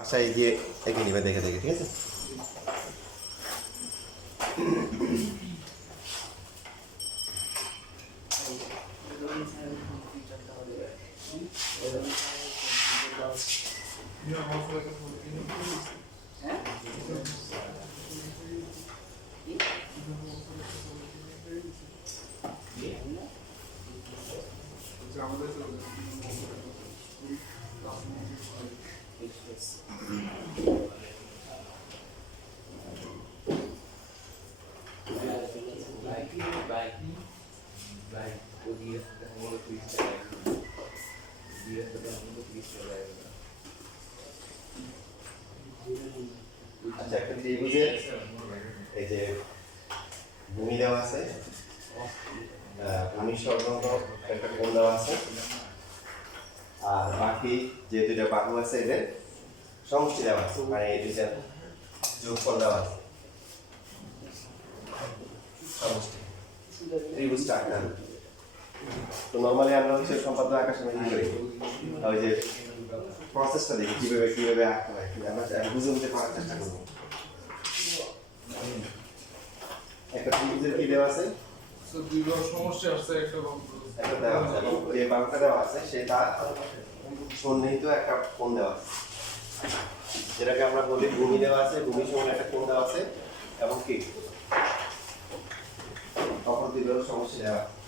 আচ্ছা এই যে একে নিবে দেখে দেখে, ঠিক আছে? আচ্ছা একটা ত্রিভুজের এই যে ভূমি দেওয়া আছে, ভূমি সংলগ্ন একটা কোণ দেওয়া আছে, আর বাকি যে দুইটা বাহু আছে এদের সমষ্টি দেওয়া আছে, মানে এই দুইটা যোগফল দেওয়া আছে, সমষ্টি ত্রিভুজটা আঁকলাম। তো নর্মালি আমরা হচ্ছে সম্পাদ্য আঁকার সময় কি করি, ওই যে প্রসেসটা দেখি কিভাবে কিভাবে আঁকতে হয়, আমরা বুঝে বুঝে করার চেষ্টা করবো। একটা ত্রিভুজের কি দেওয়া আছে, সমস্যা আছে একটা দেওয়া আছে, এবং যে বাহুটা দেওয়া আছে সেটা সন্নিহিত একটা কোণ দেওয়া আছে, যেটাকে আমরা বলি ভূমি দেওয়া আছে, ভূমি সমান একটা কোণ দেওয়া আছে, এবং কি অপর দিকেও সমস্যা দেওয়া আছে।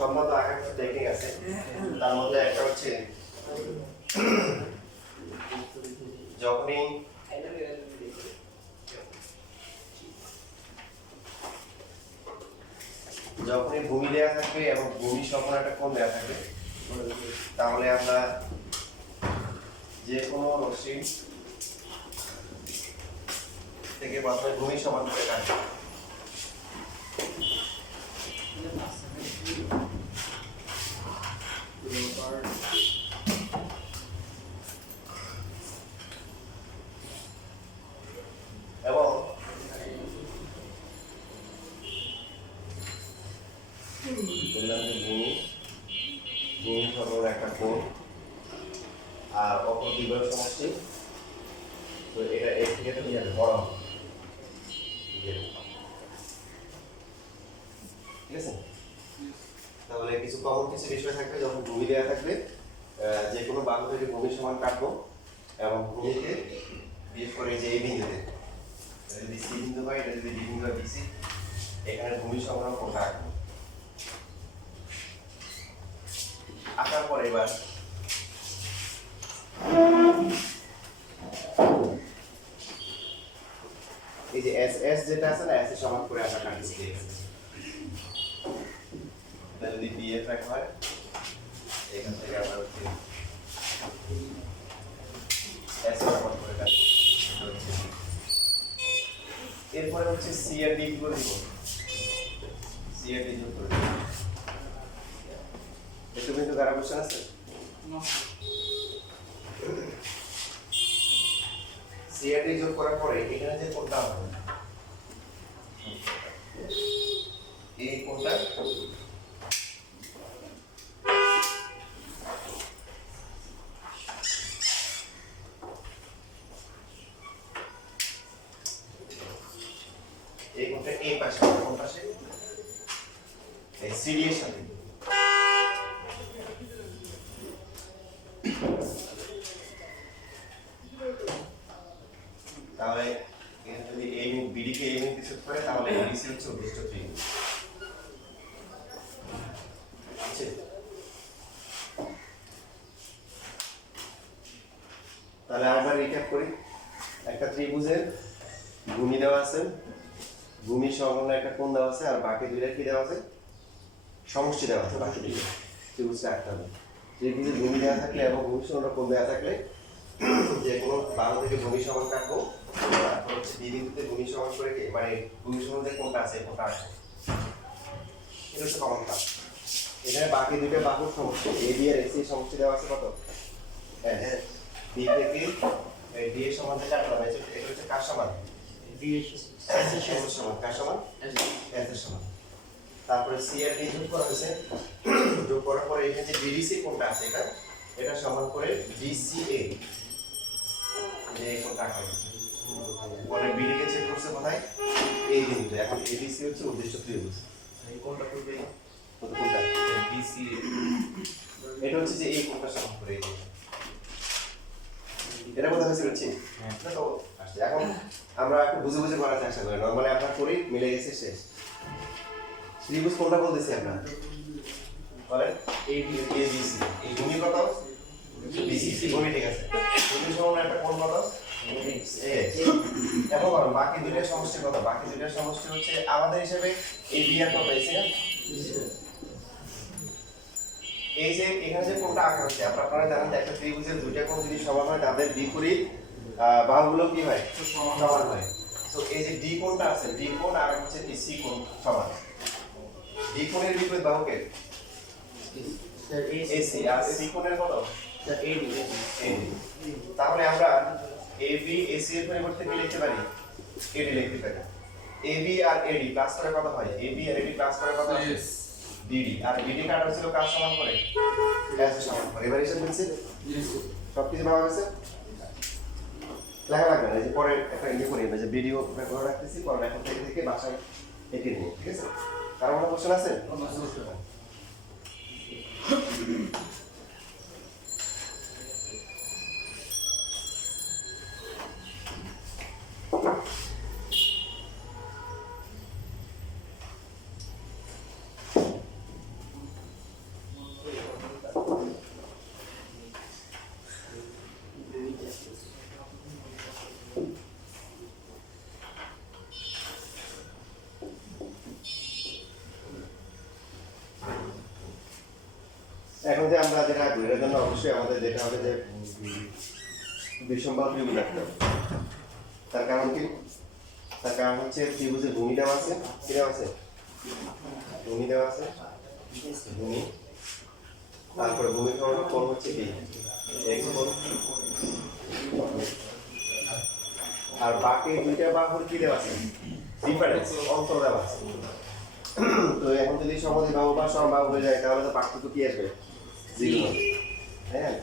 সম্ভবত আগে টেকনিক আছে, তার মধ্যে একটা হচ্ছে যখনই ভূমি দেওয়া থাকবে এবং ভূমি সমান একটা কোণ দেওয়া থাকবে, তাহলে আমরা যে কোনো রশ্মি থেকে প্রথমে ভূমি সমান করে কাটবো। এবং ভূমি সমান একটা কোণ আর অপর দিকের সমষ্টি, তো এটা এর থেকে তো বড় হবে, ঠিক আছে? তাহলে কিছু কমন কিছু বিষয় থাকবে, যখন ভূমি দেওয়া থাকবে যে কোনো বাহু থেকে ভূমি সমান কাটবো এবং ভূমিকে বিয়োগ করে যে এই বিন্দুতে, যদি সি বিন্দু হয়, এটা যদি ডি বিন্দু হয় বিসি, এখানে ভূমি সমান কোণটা আঁকবো। আঁকার পরে এবার এই যে এস এস যেটা আছে না, এস এর সমান করে আমরা কাটছি, এটা যদি বিএফ রাখা হয়, এখান থেকে আমরা হচ্ছে এস এর সমান করে কাটছি। এরপরে হচ্ছে সি আর ডি করে দিব, সি আর ডি যোগ করে দিব। একটু কিন্তু কারা কোশ্চেন আছে? সি আর ডি যোগ করার পরে এখানে যে কোণটা হবে, এই কোণটা এই পাশে, কোন পাশে, এই সিডি এর সাথে, তাহলে যদি এই বিডি কে এই বিন্দু যোগ করে, তাহলে এবিসি হচ্ছে উদ্দিষ্ট ত্রিভুজ। আছে? তাহলে আমরা রিক্যাপ করি, একটা ত্রিভুজের ভূমি দেওয়া আছে, ভূমি সংলগ্ন একটা কোণ দেওয়া আছে, আর বাকি দুইটা কি দেওয়া আছে, সমষ্টি দেওয়া আছে, বাকি দুইটা ত্রিভুজটা আঁকতে হবে। ত্রিভুজের ভূমি দেওয়া থাকলে এবং ভূমি সংলগ্ন কোণ দেওয়া থাকলে যে কোনো বাহু থেকে ভূমি সমান কাটবো, তারপর হচ্ছে ডি বিন্দুতে ভূমি সমান করে মানে ভূমি সমান যে কোণটা আছে কোণটা আঁকবো, এটা হচ্ছে কমন কাজ। এখানে বাকি দুইটা বাহুর সমষ্টি এ বি আর এসি সমষ্টি দেওয়া আছে কত, হ্যাঁ বি থেকে ডি এর সমান যে কাটলাম, এটা হচ্ছে কার সমান, ডি এর সমান, কার সমান, এস এর সমান। তারপরে সি আর ডি যোগ করা হয়েছে, যোগ করার পরে এখানে যে বিডিসি কোণটা আছে এটা সমান করে ডিসিএ, যে এই কোণটা আঁকা হয়েছে। পরে বিডি কে চেক করছে কোথায়, এই বিন্দুতে। এখন এবিসি হচ্ছে উদ্দেশ্য ত্রিভুজ। এই কোণটা করবে কত, কোণটা বিসি, এটা হচ্ছে যে এই কোণটা সমান করে এই কোণটা। এটা কোথায় হয়েছে বুঝছি? হ্যাঁ, তো আসছে। এখন আমরা একটু বুঝে বুঝে করার চেষ্টা করি, নরমালি আমরা করি, মিলে গেছে, শেষ। ত্রিভুজ কোণটা বলতেছি আমরা, বলেন এবিসি। এই ভূমি কত, বিসি, ভূমি ঠিক আছে। ভূমি সমান একটা কোণ কত, এ। এখন বলো বাকি দুইটার সমষ্টি কত? বাকি দুইটার সমষ্টি হচ্ছে আমাদের হিসেবে এই বি আর কত এসে না, এই যে এখানে যে কোণটা আঁকা হচ্ছে, আপনারা জানেন যে একটা ত্রিভুজের দুইটা কোণ যদি সমান হয় তাদের বিপরীত বাহুগুলো কি হয়, সমান হয়। সো এই যে ডি কোণটা আছে, ডি কোণ আর হচ্ছে কি সি কোণ সমান। ডি কোণের বিপরীত বাহুকে এসি, আর সি কোণের কত, এডি। তাহলে আমরা এবি এসি এর পরিবর্তে কি লিখতে পারি, এডি লিখতে পারি। এবি আর এডি প্লাস করে কত হয়, এবি আর এডি প্লাস করে কত হয়, ডিডি। আর ডিডি কাটা হচ্ছিল কাজ সমান করে, এস সমান করে। এবার এসে বলছি সবকিছু পাওয়া গেছে, লেখা লাগবে না। এই যে পরে একটা ইয়ে করি, যে ভিডিও রেকর্ড রাখতেছি, পরে রেকর্ড থেকে বাসায় এঁকে নিই, ঠিক আছে? কারো কোনো কোশ্চেন আছে? এখন যে আমরা যেটা আঁকবো এর জন্য অবশ্যই আমাদের যেটা হবে যে বিষমবাহু ত্রিভুজ আঁকতে হবে। তার কারণ কি? তার কারণ হচ্ছে ত্রিভুজের ভূমি দেওয়া আছে, কি দেওয়া আছে, ভূমি দেওয়া আছে, ভূমি, তারপরে ভূমির কোণ হচ্ছে কি, এক্স কোণ, আর বাকি দুইটা বাহুর কি দেওয়া আছে, ডিফারেন্স, অন্তর দেওয়া আছে। তো এখন যদি সমদ্বিবাহু বা সমবাহু হয়ে যায় তাহলে তো পার্থক্য কি আসবে, জিরো। হ্যাঁ,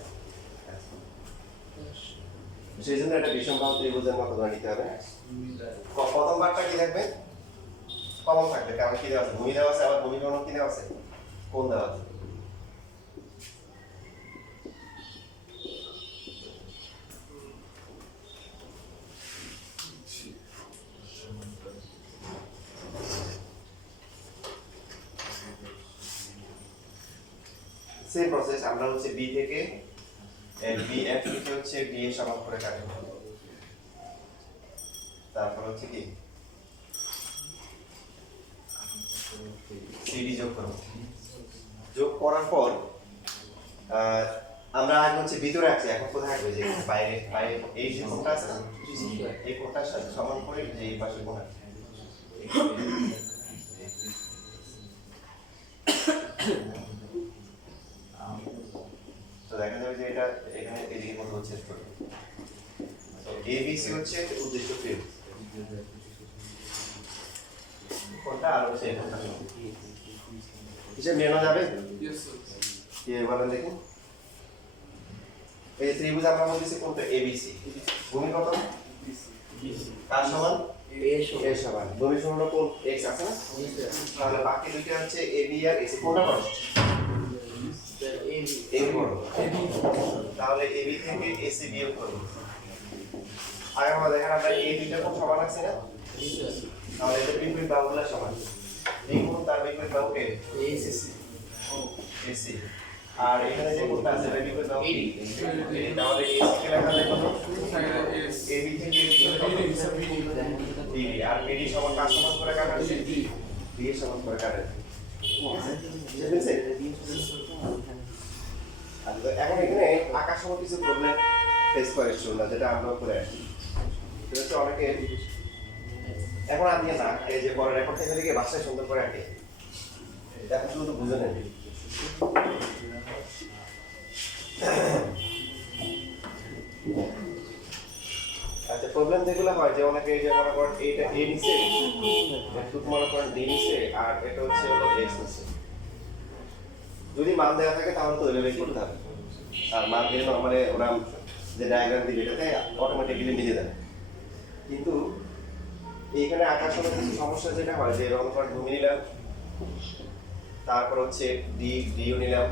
সেই জন্য একটা বিষমবাহু ত্রিভুজের মতো ধরে নিতে হবে। প্রথম বারটা কি থাকবে, কমন থাকবে, কারণ কি দেওয়া আছে, ভূমি দেওয়া আছে, আবার ভূমি কোণ কি দেওয়া আছে, কোণ দেওয়া আছে। সেম প্রসেস, আমরা হচ্ছে বি থেকে বি এফ থেকে হচ্ছে বি এর সমান করে কাটব। তারপর হচ্ছে কি সিডি যোগ করব। যোগ করার পর আমরা আগে হচ্ছে ভিতরে আছি, এখন কোথায় আসবে, যে বাইরে, বাইরে এই যে কোণটা আছে না, এই কোণটার সাথে সমান করে যে এই পাশে কোণ আছে, তো দেখা যাবে যে এটা এখানে এদিকে কোণ হচ্ছে, তো এবিসি হচ্ছে উদ্দেশ্য ত্রিভুজ, কোণটা আর হচ্ছে এই কোণটা হিসেব নিয়ে নেওয়া যাবে। কি বলেন দেখি, এই ত্রিভুজ আমরা বলতেছি কোণটা এবিসি, ভূমি কত, কার সমান, এ সমান, ভূমি সমান কোণ এক্স আছে না, তাহলে বাকি দুইটা হচ্ছে এবি আর এসি, কোণটা বড়, এবি বড়, তাহলে এবি থেকে এসি বিয়োগ করব। আগে আমরা দেখেন আমরা এই দুইটা কোণ সমান আছে না, তাহলে এদের বিপরীত বাহুগুলো সমান, এই কোণ তার বিপরীত বাহুকে এসি, আর এখানে যে কোণটা আছে এর বিপরীত বাহু এডি, তাহলে এসি কে লেখা যায় কত, এবি থেকে ডিডি, আর ডিডি সমান কার সমান করে কাটা হচ্ছে, ডি এর সমান করে কাটা। আচ্ছা, এখন এখানে আকাশ সম কিছু প্রবলেম ফেস করে স্টুডেন্টরা, যেটা আমরাও করে আসি। সেটা হচ্ছে অনেকে এখন আপনি না এই যে পরে রেকর্ড থেকে বাসায় সুন্দর করে আঁকে, এখন শুধু বুঝে নেন। আচ্ছা, প্রবলেম যেগুলো হয় যে অনেকে এই যে মনে করেন এইটা এ নিচে একটু মনে করেন ডি নিচে আর এটা হচ্ছে হলো এক্স নিচে যদি মান দেওয়া থাকে তাহলে তো ওইভাবেই করতে হবে আর মান দিয়ে নর্মালি ওরা যে ডায়াগ্রাম দিবে এটাতে অটোমেটিক্যালি মিলে যাবে কিন্তু এইখানে আঁকার সময় কিছু সমস্যা যেটা হয় যে এরকম করে ভূমি নিলাম তারপর হচ্ছে ডিও নিলাম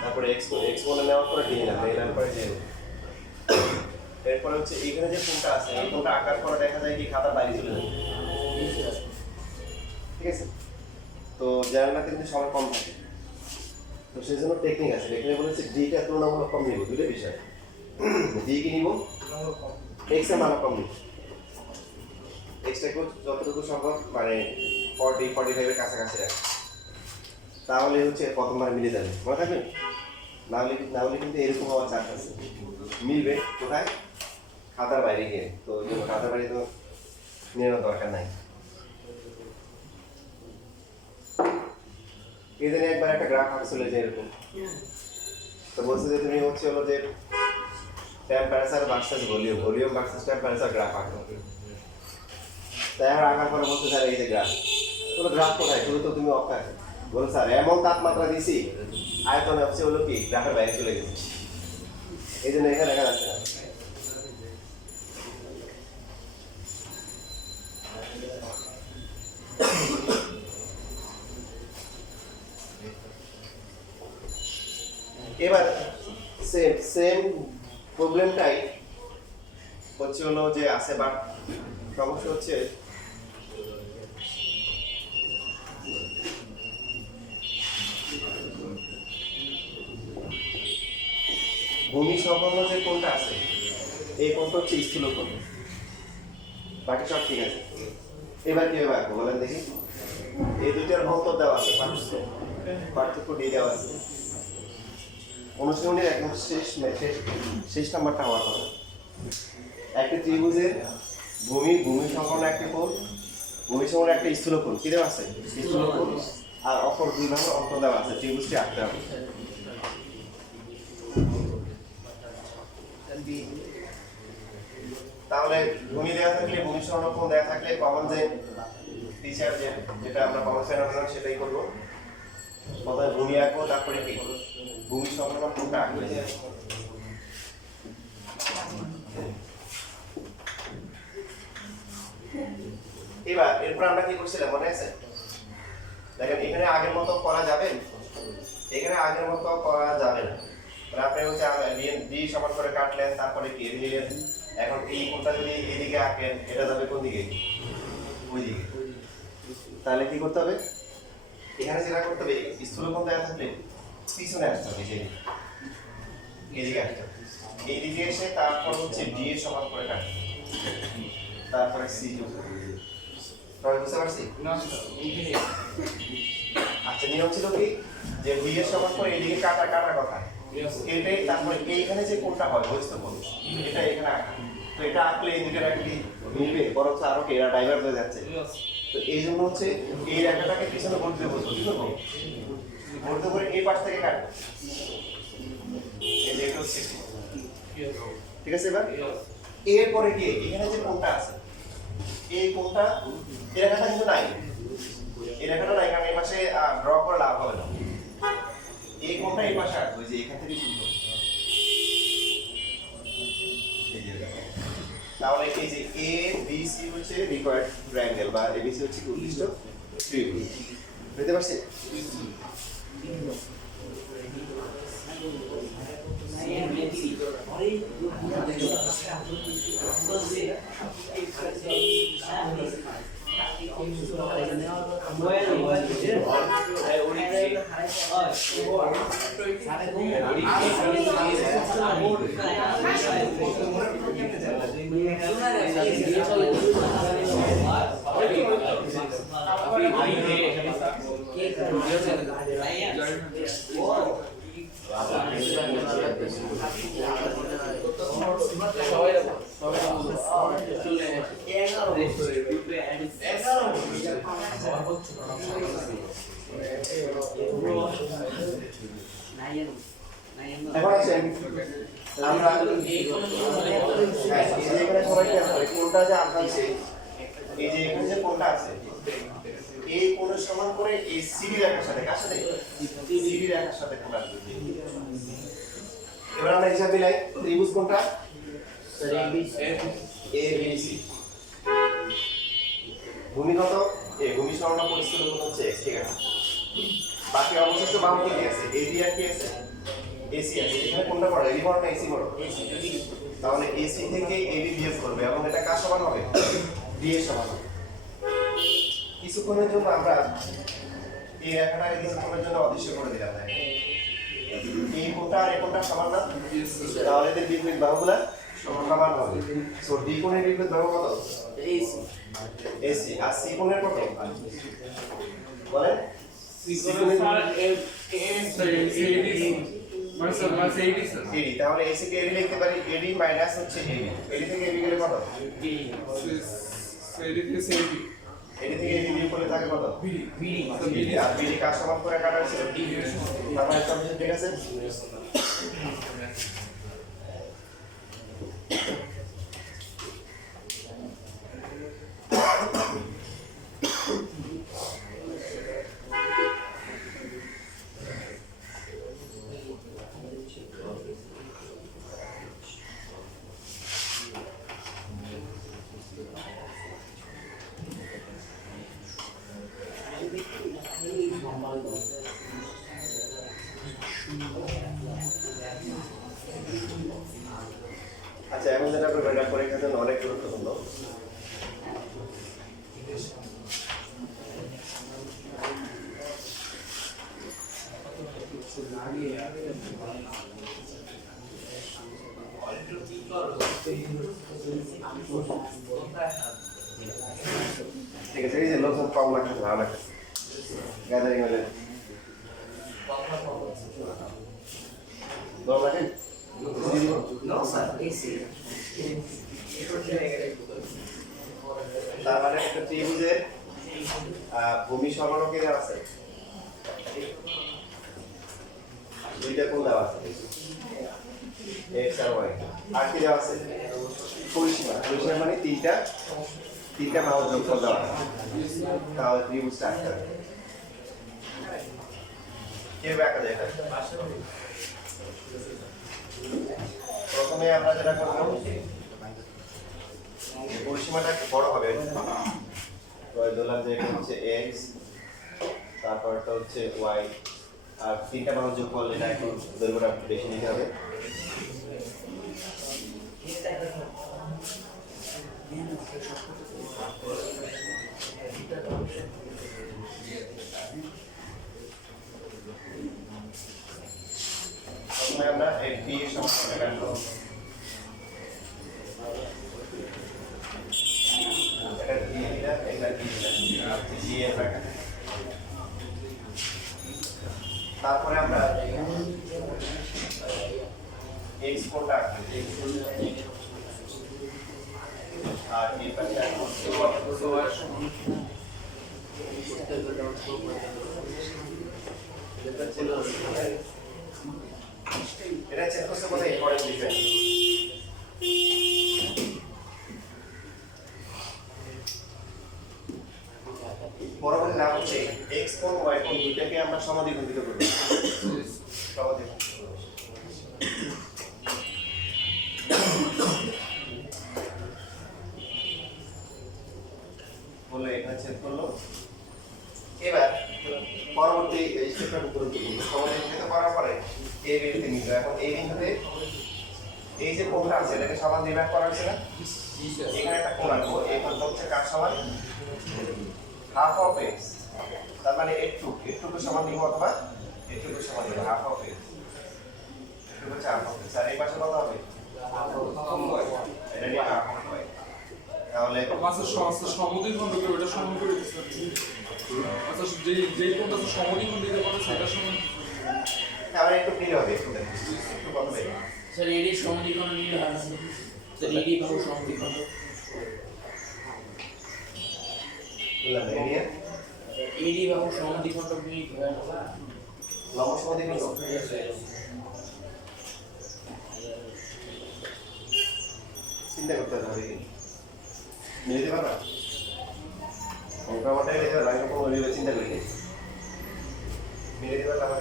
তারপরে এক্স বলে নেওয়ার পরে ডি নিলাম নিলাম পরে জিরো এরপরে হচ্ছে এইখানে যে কোণটা আছে এই কোণটা আঁকার পরে দেখা যায় কি খাতার বাইরে চলে যায় ঠিক আছে তো জানালা কিন্তু সময় কম থাকে তো সেই জন্য টেকনিক আছে এখানে বলেছে ডিটা তুলনামূলক কম নিব দুটো বিষয় ডি কি নিব এক্স এর মান কম নিব এক্সটাকে যতটুকু সম্ভব মানে 45 এর কাছাকাছি রাখ তাহলে হচ্ছে প্রথমবার মিলে যাবে মনে থাকবে না হলে কিন্তু এরকম হওয়ার চান্স আছে মিলবে কোথায় খাতার বাইরে গিয়ে তো খাতার বাইরে তো নেওয়ার দরকার নাই এখানে একবার একটা গ্রাফ আঁকা চলে যায় এরকম তো বলছে যে তুমি হচ্ছে হলো যে temperature versus volume versus temperature graph আঁকো তাই আর আঁকার পরে বলতে স্যার এই যে গ্রাফ তোর গ্রাফ কোথায় শুধু তো তুমি অক্ষায় বলো স্যার এমন তাপমাত্রা দিছি আয়তন হচ্ছে হলো কি গ্রাফের বাইরে চলে গেছে এই জন্য এখানে দেখা যাচ্ছে না এবার সেম প্রবলেমটাই হচ্ছে হলো যে আছে বাট সমস্যা হচ্ছে ভূমি সংলগ্ন যে কোণটা আছে এই কোণটা হচ্ছে স্থূল কোণ বাকি সব ঠিক আছে এবার কি হবে আঁকবো বলেন দেখি এই দুইটার ভৌত দেওয়া আছে পার্থক্য দিয়ে দেওয়া আছে অনুশীলনের একদম শেষ নাম্বারটা হওয়ার কথা একটি ত্রিভুজের ভূমি সংলগ্ন একটি কোণ ভূমি সংলগ্ন একটা স্থূল কোণ কি দেওয়া আছে স্থূল কোণ আর অপর দুই ভাগের অন্তর দেওয়া আছে ত্রিভুজটি আঁকতে হবে তাহলে ভূমি দেওয়া থাকলে ভূমি সংলগ্ন কোণ দেওয়া থাকলে কমন যে টিচার যেটা আমরা কমন ফেনোমেনন সেটাই করব প্রথমে ভূমি আঁকবো তারপরে কি ভূমি সংলগ্ন কোণটা আঁকবে এবার এরপর আমরা কি করছিলাম মনে আছে দেখেন এখানে আগের মতো করা যাবে এখানে আগের মতো করা যাবে না মানে আপনি হচ্ছে ডি সমান করে কাটলেন তারপরে কি নিলেন এখন এই কোণটা যদি এদিকে আঁকেন এটা যাবে কোন দিকে ওই দিকে তাহলে কি করতে হবে এখানে যেটা করতে হবে স্থূল কোণ দেওয়া থাকলে পিছনে আসতে হবে যে এদিকে আসতে হবে এইদিকে এসে তারপর হচ্ছে ডি এর সমান করে কাটতে তারপরে সি যোগ সবাই বুঝতে পারছি আচ্ছা নিয়ম ছিল কি যে ভি এর সমান করে এদিকে কাটার কথা কেটে তারপরে এইখানে যে কোণটা হয় বহিস্থ কোণ এটা এখানে আঁকা তো এটা আঁকলে এই দুটো রেখা কি মিলবে বরঞ্চ আরো কি এরা ডাইভার্জ হয়ে যাচ্ছে তো এই জন্য হচ্ছে এই রেখাটাকে পিছনে বলতে বলতো কি করবো বলতে করে এই পাশ থেকে কাটবো এই যে এটা হচ্ছে ঠিক আছে এবার এরপরে গিয়ে এখানে যে কোণটা আছে এই কোণটা এই রেখাটা কিন্তু নাই এই রেখাটা নাই কারণ এই পাশে ড্র করে লাভ হবে না এই কোণটা এই পাশে আসবে যে এখান থেকে শুরু করব তাহলে এই যে এ বি সি হচ্ছে রিকোয়ার্ড ট্রায়াঙ্গেল বা এবিসি হচ্ছে কি উদ্দিষ্ট ত্রিভুজ বুঝতে পারছি এখন আসেন আমরা এই যে এখানে সবাই খেয়াল করে কোনটা যে আঁকাইছে এই যে এখানে যে কোনটা আছে এই কোণের সমান করে এই সিডি রেখার সাথে কার সাথে সিডি রেখার সাথে কোণ আসবে। এবার আমরা হিসাব মিলাই ত্রিভুজ কোনটা ABC ভূমি কত ভূমি সরলটা পরিস্থিতি হচ্ছে x ঠিক আছে। বাকি অবশিষ্ট বাহু কি আছে AB আর কি আছে AC আছে। এখানে কোনটা বড় AB বড় না AC বড় তাহলে AC থেকে AB বিয়োগ করবে এবং এটা কার সমান হবে D এর সমান হবে। কিছুক্ষণের জন্য আমরা এই রেখাটাকে কিছুক্ষণের জন্য অদৃশ্য করে দিলাম এই কোণটা আর এই কোণটা সমান না তাহলে এদের বিপরীত বাহুগুলা সমান হবে। সো D কোণের বিপরীত বাহু কত AC আর C কোণের কত বলেন AC তাহলে AC কে AD লিখতে পারি AD মাইনাস হচ্ছে AB AD থেকে AB গেলে কত AD থেকে AB বিয়োগ করলে থাকে কত BD আর BD কার সমান করে কাটা হয়েছে তাহলে এটা ঠিক আছে। আচ্ছা এখন যেটা করবেন এটা পরীক্ষার জন্য অনেক গুরুত্বপূর্ণ। ঠিক আছে এই যে লোকজন কম লাগছে ভালো লাগছে গ্যাদারিং হলে গরম লাগে তার মানে একটা ত্রিভুজের ভূমি সমানকে দেওয়া আছে দুইটা কোণ দেওয়া আছে x আর y আর কি দেওয়া আছে পরিসীমা মানে তিনটা বাহু যোগফল দেওয়া আছে তাহলে ত্রিভুজটা আঁকতে হবে। কিভাবে আঁকা যায় এটা প্রথমে আমরা যেটা করব পরিসীমাটা বড় হবে ধরলাম যে এটা হচ্ছে x তারপরটা হচ্ছে y আর তিনটা বাহু যোগ করলে এটা একটু দৈর্ঘ্যটা বেশি নিতে হবে। প্রথমে আমরা এই b এর সমান রাখবো এটা d দিলাম এটা d দিলাম g এর রাখা তারপরে আমরা x কোণটা আঁকবো আর এই পাশে আঁকবো এটা চেক করতে বলে ইম্পর্টেন্ট বিষয়। পরবর্তী নাম হচ্ছে x কোণ y কোণ দুটাকে আমরা সমাদ্বিখণ্ডিত করব বলে এখানে চেক করলো। এবার পরবর্তী স্টেপটা গুরুত্বপূর্ণ সমাদ্বিখণ্ডিত করার পরে এই বিন্দুতে নিতে এখন এই বিন্দুতে এই যে কোণটা আছে এটাকে সমান দ্বিভাগ করা হয়েছে না এখানে একটা কোণ আনবো এই কোণটা হচ্ছে কার সমান হাফ অফ x তার মানে একটুকু সমান দিব অথবা একটুকু সমান দিব হাফ অফ x একটুকু হচ্ছে হাফ অফ x আর এই পাশে কত হবে এটা নিয়ে হাফ অফ y তাহলে আচ্ছা সমদ্বিখণ্ড করে ওটা সমান করে দিচ্ছেন আচ্ছা যেই কোণটা সমদ্বিখণ্ডিত করে সেটা সমান তাহলে একটু ক্লিয়ার হবে একটু কত হবে স্যার এডি সমদ্বিখণ্ড নিলে হয় না স্যার এডি বাহু সমদ্বিখণ্ড বললাম এরিয়া এডি বাহু সমদ্বিখণ্ড নিয়ে হয় না লম্ব সমদ্বিখণ্ড চিন্তা করতে হবে কি মিলে দিতে পারবা মোটামুটি আমি কোনো চিন্তা করি মিলে দিতে পারলে আমার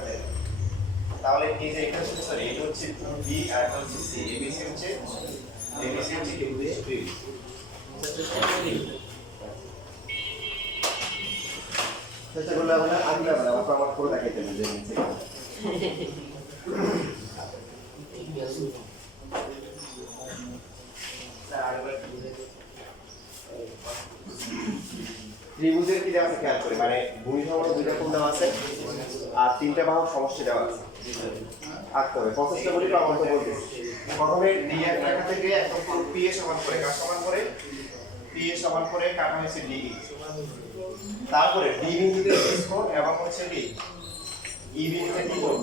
তাহলে এই যে এটা হচ্ছে সরি এটা হচ্ছে বি আর এটা হচ্ছে সি এবিসি হচ্ছে কি থ্রি চেষ্টা করলে আমরা আনলে আমার করে দেখাইতে হবে যে নিচে ত্রিভুজের কি দেওয়া আছে খেয়াল করে মানে ভূমি সমগ্র দুইটা কোণ দেওয়া আছে আর তিনটা বাহু সমষ্টি দেওয়া আছে আঁকতে হবে প্রসেসটা বলি বা অঙ্ক বলতেছি প্রথমে ডি এর রেখা থেকে একদম পুরো পি এর সমান করে কার সমান করে পি এর সমান করে কাটা হয়েছে ডি তারপরে ডি বিন্দুতে এক্স কোণ এবং হচ্ছে ডি ই বিন্দুতে কি কোণ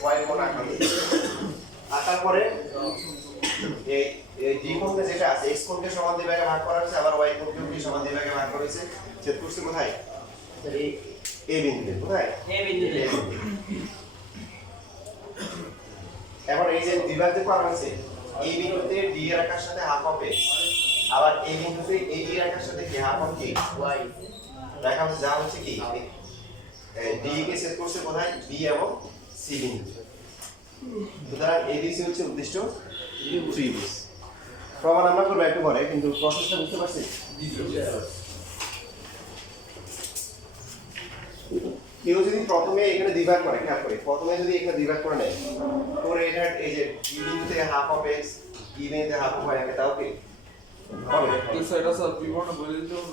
ওয়াই কোণ আঁকা হয়েছে আঁকার পরে এই ডি কোণকে যেটা আছে এক্স কোণকে সমান দুই ভাগে ভাগ করা হয়েছে আবার ওয়াই কোণকে কি সমান দুই ভাগে ভাগ করা হয়েছে ছেদ করছে কোথায় এই এ বিন্দুতে কোথায় এ বিন্দুতে এখন এই যে বিভাগ যে করা হয়েছে এই বিন্দুতে ডি এর রেখার সাথে হাফ অফ এক্স আবার এই বিন্দুতে এই ডি রেখার সাথে কি হাফ অফ কি ওয়াই রেখা হচ্ছে যা হচ্ছে কি ডি কে সেট করছে কোথায় বি এবং সি বিন্দু সুতরাং এবিসি হচ্ছে উদ্দিষ্ট ত্রিভুজ প্রমাণ আমরা করবো একটু পরে কিন্তু প্রসেসটা বুঝতে পারছি কেউ যদি প্রথমে এখানে দ্বিভাগ করে খেয়াল করে প্রথমে যদি এখানে দ্বিভাগ করে নেয় করে এটা এই যে ই বিন্দু থেকে হাফ অফ এক্স ই বিন্দুতে হাফ অফ ওয়াই আঁকে তাও কি হবে তো সেটা স্যার বিবরণ বলে দিতে হবে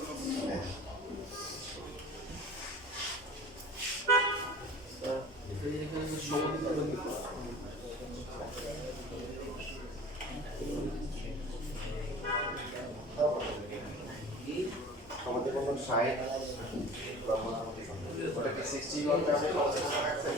আমাদের কোন সাইড ওটা কি 61 গ্রামে কনসেপ্ট আছে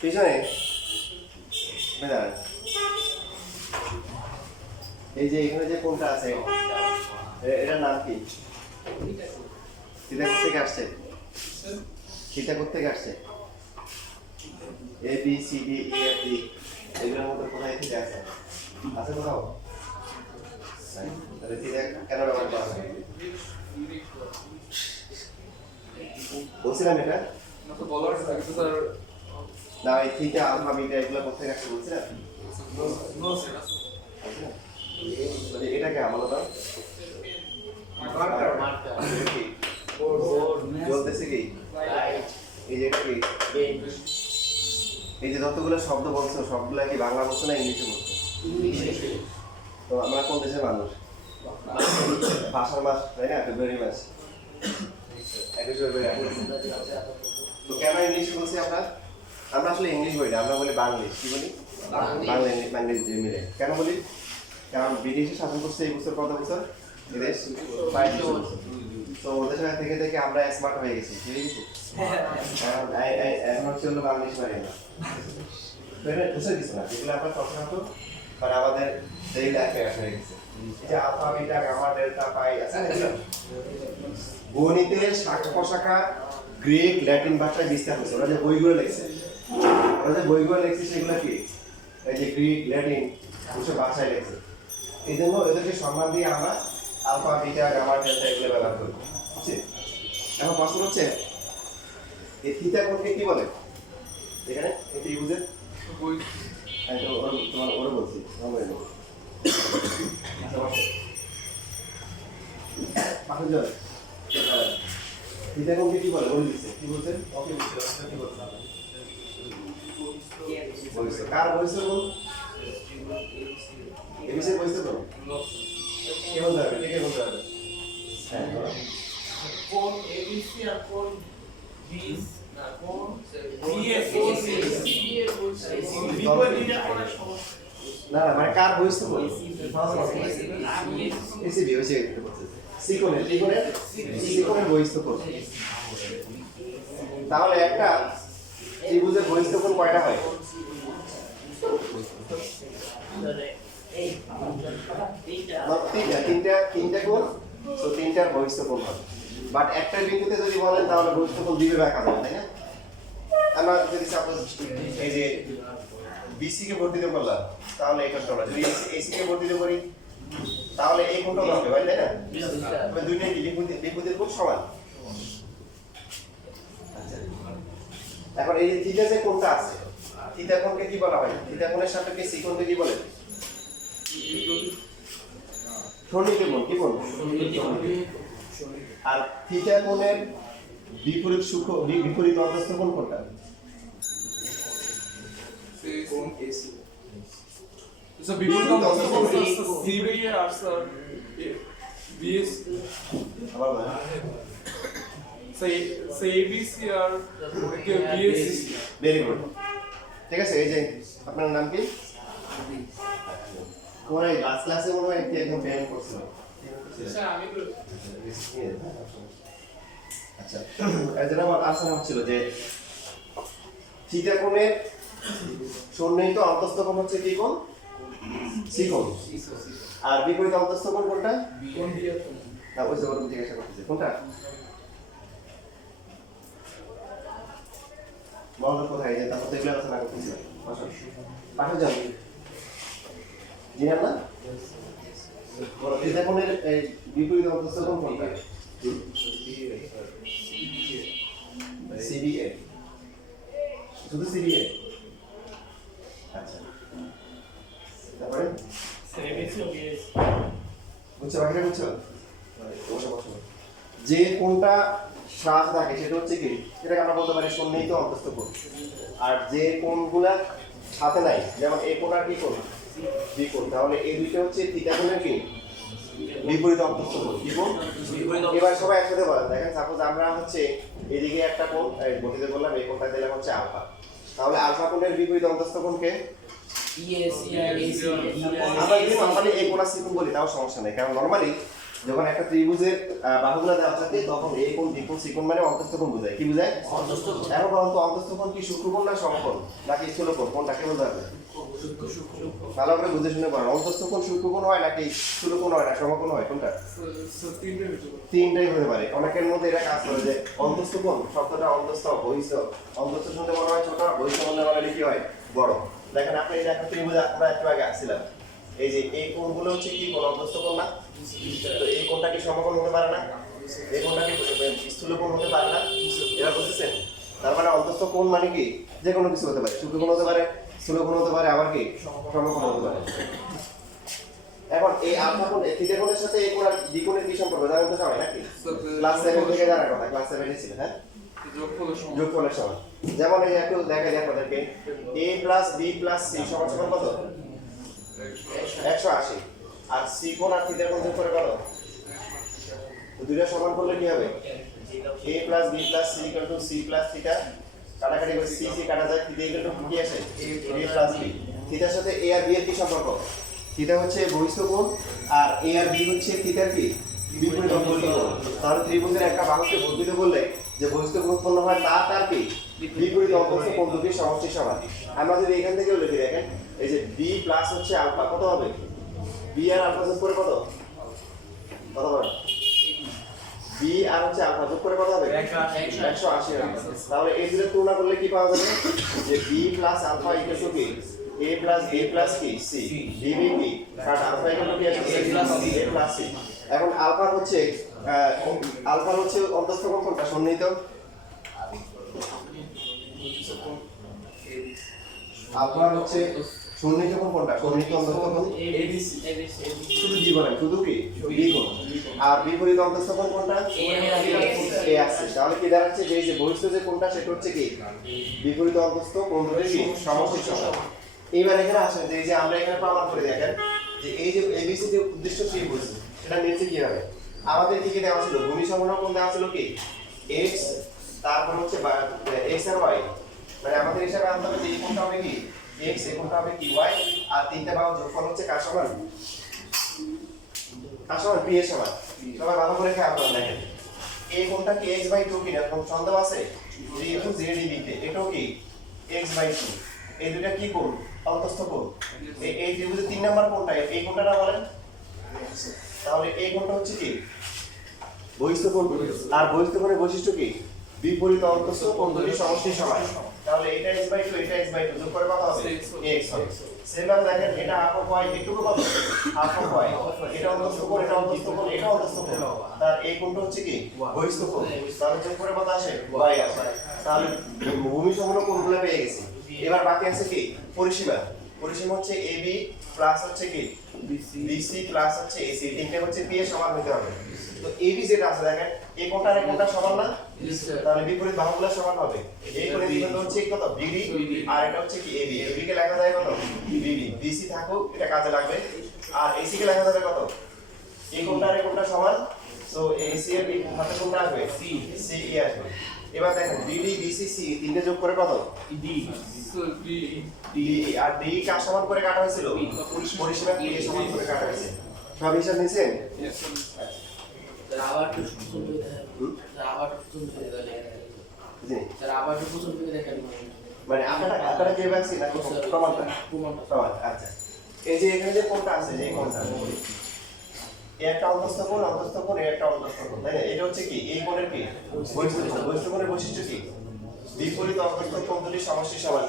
পিছনে বেদার এই যে এখানে যে কোনটা আছে এটার নাম কি থিটা থেকে আসছে থিটা থেকে আসছে A B C D E F D এগুলোর মধ্যে কোথায় থিটা আছে আছে কোথাও তাহলে থিটা কেন ব্যবহার করা হয় বলছিলাম এটা তো বলার আছে স্যার না এই থিটা আলফা বিটা এগুলো কোথায় আসছে বলছিলাম নো স্যার এটাকে আমলো দাও মার্কার বলতেছে কি এই যে এটা কি এই যে যতগুলো শব্দ বলছো সবগুলা কি বাংলা বলছো না ইংলিশে বলছো ইংলিশে তো আমরা কোন দেশের মানুষ ভাষার মাস তাই না ফেব্রুয়ারি মাস 21 ফেব্রুয়ারি তো কেন ইংলিশে বলছি আমরা আমরা আসলে ইংলিশ বলি না আমরা বলি বাংলিশ কি বলি বাংলা ইংলিশ বাংলিশ দিয়ে মিলে কেন বলি কারণ ব্রিটিশের শাসন করছে এই বছর কত বছর এদেশ 500 বছর তো ওদের সাথে থেকে থেকে আমরা স্মার্ট হয়ে গেছি ঠিক আছে কারণ এখন হচ্ছে হলো বাংলিশ মানে না তো এটা বুঝে দিচ্ছে না যেগুলো আমরা প্রথমত মানে আমাদের ডেইলি লাইফে হয়ে গেছে এই যে আলফা বিটা গামা ডেল্টা পাই আছে না গণিতের শাখা প্রশাখা গ্রিক ল্যাটিন ভাষায় বিস্তার হয়েছে ওরা যে বইগুলো লিখছে সেগুলো কি এই যে গ্রিক ল্যাটিন ওসব ভাষায় লিখছে এই জন্য এদেরকে সম্মান দিয়ে আমরা আলফা বিটা গামা ডেল্টা এগুলো ব্যবহার করি বুঝছি এখন প্রশ্ন হচ্ছে এই থিটা কোণকে কি বলে এখানে এই ত্রিভুজের বই আমি তো তোমার ওরা বলছি থিটা কোণকে কি বলে বলে দিচ্ছে কি বলছেন ওকে বলছে কি বলছেন বহিস্থ কার বহিস্থ কোণ এবিসি এর বহিস্থ কোণ কে বলতে হবে কে বলতে হবে হ্যাঁ বলো। কোন এবিসি আর কোন বিএস না কোন বিপরীতটা করার সমস্যা না না মানে কার বহিস্থ কোণ এসিবি ওই যে ত্রিকোণের বহিস্থ কোণ তাহলে একটা ত্রিভুজের বহিস্থ কোণ কয়টা হয় তিনটা কোণ তো তিনটার বহিস্থ কোণ হবে বাট একটা বিন্দুতে যদি বলেন তাহলে বহিস্থ কোণ দুইভাবে আঁকা যাবে তাই না আমরা যদি সাপোজ এই যে বিসি কে বর্ধিত করলাম তাহলে এই কোণটা হবে যদি এসি কে বর্ধিত করি তাহলে এই কোণটা হবে ভাই তাই না তবে দুইটাই বিপরীতের কোণ সমান আচ্ছা এখন এই যে থিটা যে কোণটা আছে থিটা কোণকে কি বলা হয় থিটা কোণের সাপেক্ষে সি কোণকে কি বলে সন্নিহিত কোণ কি কোণ আর থিটা কোণের বিপরীত বিপরীত অন্তস্থ কোণ কোনটা স্যার বিপরীত অন্তস্থ কোণ সিবি আর স্যার বিএস আবার বলেন সে এবিসি আর বিএস ভেরি গুড ঠিক আছে এই যে আপনার নাম কি তোমার এই লাস্ট ক্লাসে মনে হয় একটু একদম প্ল্যান করছিল স্যার আমি তো আচ্ছা এই যেটা আমার আলোচনা হচ্ছিল যে থিটা কোণের সন্নিহিত অন্তস্থ কোণ হচ্ছে কি কোণ সি কোণ আর বিপরীত অন্তস্থ কোণ কোনটা কোন দিয়ে না ওই যে ওরকম জিজ্ঞাসা করতেছে কোনটা বলো কোথায় যে তারপর তো এগুলো আলোচনা করতেছিলাম পাশে যান জিনার না বলো থিটা কোণের বিপরীত অন্তস্থ কোণ কোনটা সিবিএ শুধু সিবিএ আচ্ছা তারপরে এবিসি ও বিএস বুঝছো বাকিটা বুঝছো বসো বসো যে কোনটা সাথে থাকে সেটা হচ্ছে কি এটাকে আমরা বলতে পারি সন্নিহিত অন্তস্থ কোণ আর যে কোণগুলা সাথে নাই যেমন এই কোণ আর কি কোণ বি কোণ তাহলে এই দুইটা হচ্ছে থিটা কোণের কি বিপরীত অন্তস্থ কোণ কি কোণ এবার সবাই একসাথে বলেন দেখেন সাপোজ আমরা হচ্ছে এদিকে একটা কোণ বলতে বললাম এই কোণটা দিলাম হচ্ছে আলফা তাহলে আলফা কোণের বিপরীত অন্তস্থ কোণকে ইএসি আর এসি আমরা যদি নরমালি এই কোণ সি কোণ বলি তাও সমস্যা নেই কারণ নরমালি যখন একটা ত্রিভুজের বাহুগুলো দেওয়া থাকে তখন এই কোণ বি কোণ সি কোণ মানে অন্তস্থ কোণ বোঝায় কি বোঝায় অন্তস্থ কোণ এখন বলতো অন্তস্থ কোণ কি সূক্ষ্মকোণ না সমকোণ নাকি স্থূল কোণ কোনটাকে বলতে হবে ভালো করে বুঝে শুনে বলেন অন্তস্থ কোণ সূক্ষ্মকোণ হয় নাকি স্থূল কোণ হয় না সমকোণ হয় কোনটা তিনটে হতে পারে তিনটাই হতে পারে অনেকের মধ্যে এটা কাজ করে যে অন্তস্থ কোণ শব্দটা অন্তস্থ বহিস্থ অন্তস্থ শুনতে মনে হয় ছোট বহিস্থ মনে হয় কি হয় বড় দেখেন আপনি এই দেখেন ত্রিভুজ আমরা একটু আগে আসছিলাম এই যে এই কোণগুলো হচ্ছে কি কোণ অন্তস্থ কোণ না তো এই কোণটা কি সমকোণ হতে পারে না এই কোণটা কি স্থূল কোণ হতে পারে না এরা বুঝতেছেন তার মানে অন্তস্থ কোণ মানে কি যে কোনো কিছু হতে পারে সূক্ষ্ম কোণ হতে পারে স্থূল কোণ হতে পারে আবার কি সমকোণ হতে পারে এখন এই আলফা কোণ থিটা কোণের সাথে এই কোণ আর বি কোণের কি সম্পর্ক জানেন তো সবাই নাকি ক্লাস 7 থেকে জানার কথা ক্লাস 7 এ ছিল হ্যাঁ যোগফলের সমান যোগফলের সমান যেমন এই একটু দেখা যায় আপনাদেরকে a + b + c সমান সমান কত 180 আর c কোণ আর থিটা কোণ যোগ করে কত তো দুইটা সমান করলে কি হবে a + b + c = c + θ কাটাকাটি করে c c কাটা যায় থিটা = কি আসে a + b থিটার সাথে a আর b এর কি সম্পর্ক থিটা হচ্ছে বহিস্থ কোণ আর a আর b হচ্ছে থিটার কি বিপরীত অন্তস্থ কোণ তাহলে ত্রিভুজের একটা বাহুকে বর্ধিত করলে যে বহিস্থ কোণ উৎপন্ন হয় তার কি বিপরীত অন্তস্থ কোণ দুটির সমষ্টি সমান আমরা যদি এখান থেকেও লিখে দেখেন এই যে b প্লাস হচ্ছে আলফা কত হবে b আর আলফা যোগ করে কত হবে b আর হচ্ছে আলফা যোগ করে কত হবে 180 হবে তাহলে এই দুটো তুলনা করলে কি পাওয়া যাবে যে b plus alpha equal to কি a প্লাস b প্লাস কি c db কি কারণ আলফা ইকুয়াল টু কি আছে a প্লাস c এখন আলফা হচ্ছে অন্তস্থ কোণ কোনটা সন্নিহিত আলফা হচ্ছে সন্নিহিত কোণ কোনটা? সন্নিহিত অন্তস্থ কোণ এবিসি শুধু জি বলেন, শুধু কি বি কোণ। আর বিপরীত অন্তস্থ কোণ কোনটা? এ আছে। তাহলে কি দাঁড়াচ্ছে যে এই যে বহিস্থ যে কোণটা সেটা হচ্ছে কি বিপরীত অন্তস্থ কোণ দুটোর কি সমষ্টি সমান। এইবার এখানে আসেন যে এই যে আমরা এখানে প্রমাণ করে দেখেন যে এই যে এবিসি যে উদ্দেশ্য ত্রিভুজ সেটা নিচে কি হবে? আমাদের কি কি দেওয়া ছিল? ভূমি সমন্বয় কোণ দেওয়া ছিল কি x, তারপর হচ্ছে x আর y, মানে আমাদের হিসাবে আনতে হবে যে এই কোণটা হবে কি x, এই কোণটা হবে কি y, আর তিনটা বাহু যোগফল হচ্ছে কার সমান? কার সমান? p এর সমান। সবাই ভালো করে খেয়াল করেন দেখেন এই কোণটা কি x/2 কিনা কোন সন্দেহ আছে? যেহেতু ZDB তে এটাও কি x/2, এই দুইটা কি কোণ? অন্তস্থ কোণ। এই ত্রিভুজের 3 নাম্বার কোণটা এই কোণটা না বলেন? তাহলে এই কোণটা হচ্ছে কি বহিস্থ কোণ। আর বহিস্থ কোণের বৈশিষ্ট্য কি বিপরীত অন্তস্থ কোণ দুটির সমষ্টি সমান। তাহলে এটা x/2 এটা x/2 যোগ করে কত হবে? x হবে। সেম ভাবে দেখেন এটা হাফ অফ y একটু কত? Half of y। এটা অন্তস্থ কোণ, এটা অন্তস্থ কোণ, এটা অন্তস্থ কোণ। তার এই কোণটা হচ্ছে কি বহিস্থ কোণ। তাহলে যোগ করে কত আসে? y আসে। তাহলে ভূমি সমগ্র কোণগুলো পেয়ে গেছি। এবার বাকি আছে কি পরিসীমা। পরিসীমা হচ্ছে AB প্লাস হচ্ছে কি BC প্লাস হচ্ছে AC, তিনটে হচ্ছে p এর সমান হতে হবে। তো AB যেটা আছে দেখেন এই কোণটা আর এই কোণটা সমান না? তাহলে বিপরীত বাহুগুলো সমান হবে। এই কোণের বিপরীত হচ্ছে কত? BD, আর এটা হচ্ছে কি AB। AB কে লেখা যায় কত? BD। BC থাকুক, এটা কাজে লাগবে। আর AC কে লেখা যাবে কত? এই কোণটা আর এই কোণটা সমান, সো AC এর হাতে কোণটা আসবে CE আসবে। এবার দেখেন BD BC C তিনটে যোগ করে কত? D D, আর D কার সমান করে কাটা হয়েছিল? পরিসীমা P এর সমান করে কাটা হয়েছে। সব হিসাব নিছেন? আবার একটু সুন্দর করে দেখেন আবার একটু সুন্দর করে দেখেন জি, স্যার আবার একটু সুন্দর করে দেখেন মানে আপনারা কে বাকি না প্রমাণটা? প্রমাণ। আচ্ছা, এই যে এখানে যে কোণটা আছে, যে কোণটা এই একটা অন্তস্থ কোণ, অন্তস্থ কোণ, এই একটা অন্তস্থ কোণ, তাই না? এটা হচ্ছে কি এই কোণের কি বহিস্থ কোণ। বহিস্থ কোণের বৈশিষ্ট্য কি বিপরীত অন্তস্থ কোণ দুটির সমষ্টি সমান।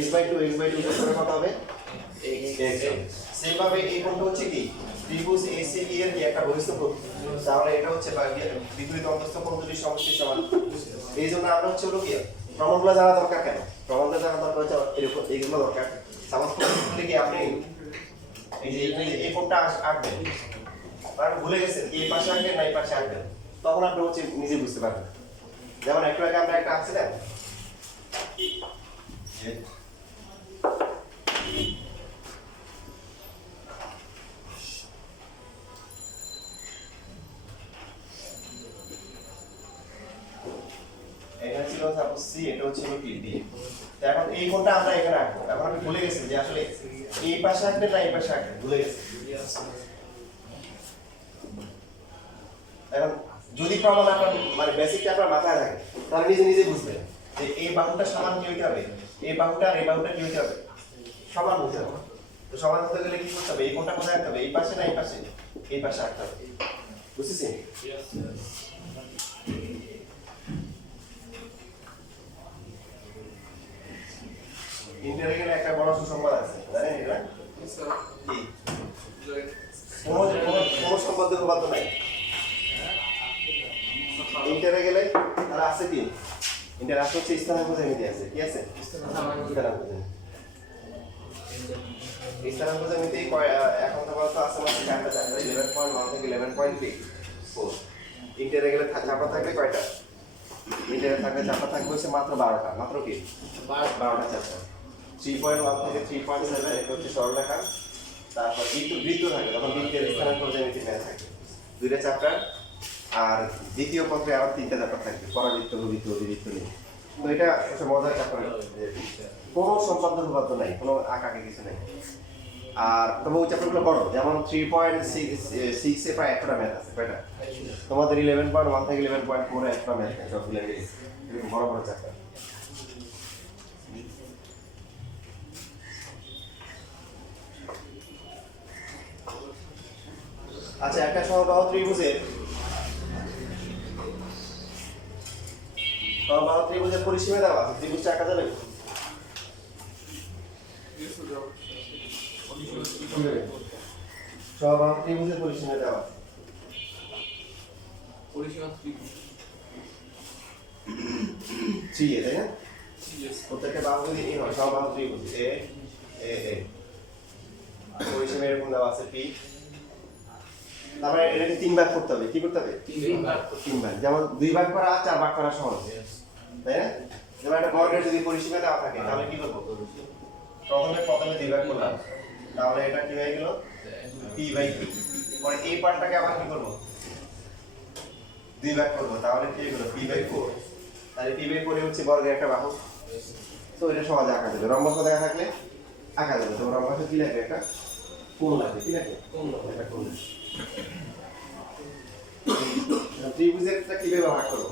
x/2 যোগ করে কত হবে? x। সেম ভাবে এই কোণটা হচ্ছে কি ত্রিভুজ ACE এর কি একটা বহিস্থ কোণ। তাহলে এটা হচ্ছে বিপরীত অন্তস্থ কোণ দুটির সমষ্টি সমান। এই জন্য আমরা হচ্ছে হলো কি প্রমাণগুলো জানা দরকার। কেন প্রমাণগুলো জানা দরকার? হচ্ছে এরকম এইগুলো দরকার। সাপোজ করতে কি আপনি এই যে এই কোণটা আঁকবেন, কারণ ভুলে গেছেন এই পাশে আঁকবেন না এই পাশে আঁকবেন, তখন আপনি হচ্ছে নিজে বুঝতে পারবেন। যেমন একটু আগে আমরা একটা আঁকছিলাম, এখানে ছিল সাপোজ সি, এটা হচ্ছে কি ডি। তো এখন এই কোণটা আমরা এখানে আঁকবো। এখন আমি ভুলে গেছি যে আসলে এই পাশে আঁকবেন না এই পাশে আঁকবেন, ভুলে গেছি। এখন যদি প্রমাণ আপনার মানে বেসিকটা আপনার মাথায় থাকে তাহলে নিজে নিজে বুঝবেন যে এই বাহুটা সমান কি হইতে হবে, এই বাহুটা আর এই বাহুটা কি হইতে হবে, সমান হতে হবে। তো সমান হতে গেলে কি করতে হবে? এই কোণটা কোথায় আঁকতে হবে? এই পাশে না এই পাশে? এই পাশে আঁকতে হবে। বুঝতেছেন? ইন্টারে গেলে একটা বড় সুসংবাদ আছে, জানেন এটা? কি? কোনো সম্পাদ্য উপাদ্য নাই। ইন্টারে গেলে তারা আছে কি? ইন্টার আসলে হচ্ছে স্থানাঙ্ক জ্যামিতি আছে। কি আছে? স্থানাঙ্ক জ্যামিতি। স্থানাঙ্ক জ্যামিতি এখন তো বলতো আছে মাত্র 4টা চ্যাপ্টার, 11.1 থেকে 11.4। ইন্টারে গেলে চাপা থাকবে কয়টা? ইন্টারে থাকবে চাপা থাকবে হচ্ছে মাত্র 12টা। মাত্র কি 12টা চ্যাপ্টার। 3.1 থেকে 3.7 এটা হচ্ছে সরলরেখা। তারপর বৃত্ত থাকে, তখন বৃত্তের স্থানাঙ্ক জ্যামিতি ম্যাথ থাকে, 2টা চ্যাপ্টার। আর দ্বিতীয় পত্রে আবার 3টা চ্যাপ্টার থাকবে, পরাবৃত্ত, ভূবৃত্ত, অধিবৃত্ত নিয়ে। তো এটা একটা মজার চ্যাপ্টার, কোনো সম্পাদ্য উপাদ্য নাই, কোনো আঁকাকে কিছু নেই। আর তবে ওই চ্যাপ্টারগুলো বড়, যেমন 3.6 এ প্রায় 1টা ম্যাথ আছে। কয়টা? তোমাদের 11.1 থেকে 11.4 এ 1টা ম্যাথ নেই, সবগুলো মিলে এরকম বড় বড় চ্যাপ্টার। আচ্ছা, একটা সমবাহু ত্রিভুজের পরিসীমা দেওয়া আছে, ত্রিভুজটা আঁকা যাবে? সমবাহু ত্রিভুজের পরিসীমা দেওয়া আছে। থ্রি এ, তাই না? প্রত্যেকটা বাহু যদি এ হয়, সমবাহু ত্রিভুজ এ এ এ, পরিসীমা এরকম দেওয়া আছে পি। তারপরে এটাকে 3 ভাগ করতে হবে। কি করতে হবে? 3 ভাগ 3 ভাগ। যেমন 2 ভাগ করা আর 4 ভাগ করা সমান, তাই না? যেমন একটা বর্গের যদি পরিসীমা দেওয়া থাকে তাহলে কি করব? প্রথমে 2 ভাগ করলাম, তাহলে এটা কি হয়ে গেল? p/q। পরে এই পার্টটাকে আবার কি করব? 2 ভাগ করব, তাহলে কি হলো? p/4। তাহলে p/4 হচ্ছে বর্গের একটা বাহু। তো এটা সহজে আঁকা যাবে। রম্বস দেখা থাকলে আঁকা যাবে। তো রম্বসে কি লাগবে? একটা কোণ লাগবে। কি লাগবে? একটা কোণ। ত্রিভুজেরটা কিভাবে ভাগ করব?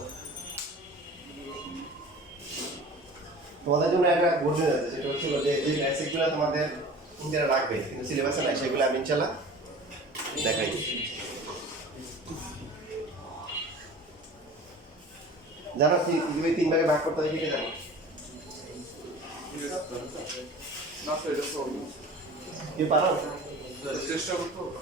তোমাদের জন্য একটা বোঝা যাচ্ছে, সেটা হচ্ছে যে যে বেসিকগুলো তোমাদের ইন্টারে রাখবে কিন্তু সিলেবাসে নাই, সেগুলো আমি ইনশাআল্লাহ দেখাই দিই। জানো কি কিভাবে 3 ভাগে ভাগ করতে হয়? কি জানো? না স্যার এটা সহজ কি পারো? চেষ্টা করতে হবে